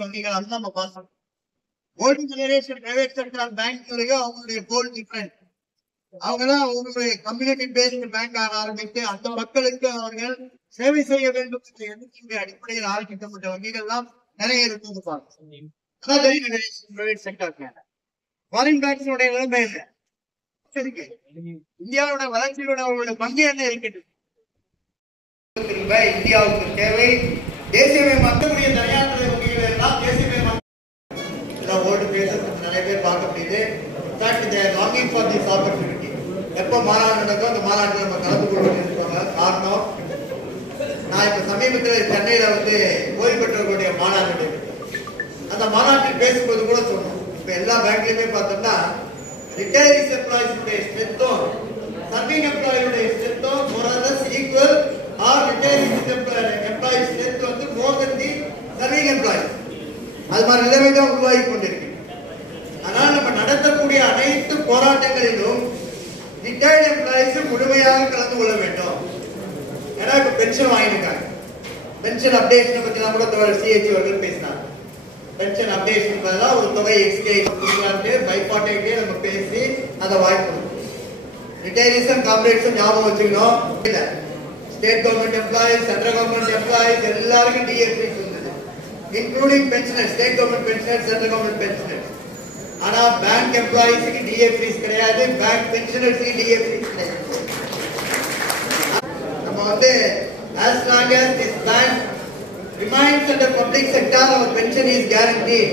வங்கிகள் அது நம்ம பார்த்தோம். ஓல்டு ஜெனரேஷன் பிரைவேட் செக்டர் பேங்க்லயும் அவங்களுடைய கோல் டிஃபரண்ட். அவங்கதான் அவங்களுடைய கம்யூனிட்டி பேஸ்ட் பேங்க் ஆரம்பித்து அந்த மக்களுக்கு அவர்கள் சேவை செய்ய வேண்டும் என்ற எண்ணத்தின் அடிப்படையில் ஆரம்பிக்கப்பட்ட வங்கிகள் எல்லாம் நிறைய இருக்குது. பிரைவேட் செக்டர் ஃபாரின் பேங்க்ஸோட நிலைமை இல்லை. இந்தியாவோட வளர்ச்சியோட அவங்களுடைய பங்கு என்ன இருக்கிறது? இந்தியாவுக்கு தேவை தேசியமயமாக்கக்கூடிய தனியார் வங்கிகள் எல்லாம் தேசியமயமாக்க ஓல்டு பேசஸ் நிறைய பேர் பார்க்க முடியுது. Longing for this opportunity. எப்போ மாநாடு நடக்கும் அந்த மாநாட்டில் நம்ம கலந்து கொள்வது காரணம், நான் இப்ப சமீபத்தில் சென்னையில ஓய்வு பெற்றவர்களுடைய மாநாடு அந்த மாநாட்டில் பேசும்போது கூட சொன்னோம். இப்ப எல்லா பேங்க்லயுமே பார்த்தோம்னா ரிட்டையர்ஸ் எம்ப்ளாயிஸுடைய ஸ்ட்ரென்த்தும் சர்விங் எம்ப்ளாயியுடைய ஸ்ட்ரென்த்தும் more or less equal or retirees employees strength more than the serving employees. அது மாதிரி நிலைமை தான் உருவாகி கொண்டிருக்கு. ஆனால் நம்ம நடத்தக்கூடிய அனைத்து போராட்டங்களிலும் ரிட்டையர்ட் எம்ப்ளாயிஸ் முழுமையாக கலந்து கொள்ள வேண்டும். ஏன்னா இப்ப பென்ஷன் வாங்கியிருக்காங்க. பென்ஷன் அப்டேஷன் பத்தி கூட சிஹெச் அவர்கள் பேசினார். பென்ஷன் அப்டேஷன் பதிலாக ஒரு தொகை எக்ஸ்கே பைபார்ட்டே நம்ம பேசி அதை வாய்ப்பு. ரிட்டையரிஸும் கார்பரேட்ஸும் ஞாபகம் வச்சுக்கணும். State government employees, central government employees எல்லாருக்கும் டிஎஃப்ரீஸ் இருந்தது, including pensioner, state government pensioner, central government pensioner. ஆனா பேங்க் எம்ப்ளாயிஸ்க்கு டிஎஃப்ரீஸ் கிடையாது, பேங்க் பென்ஷனர்ஸ்க்கு டிஎஃப்ரீஸ் கிடையாது. நம்ம as long as this bank remains under public sector, our pension is guaranteed.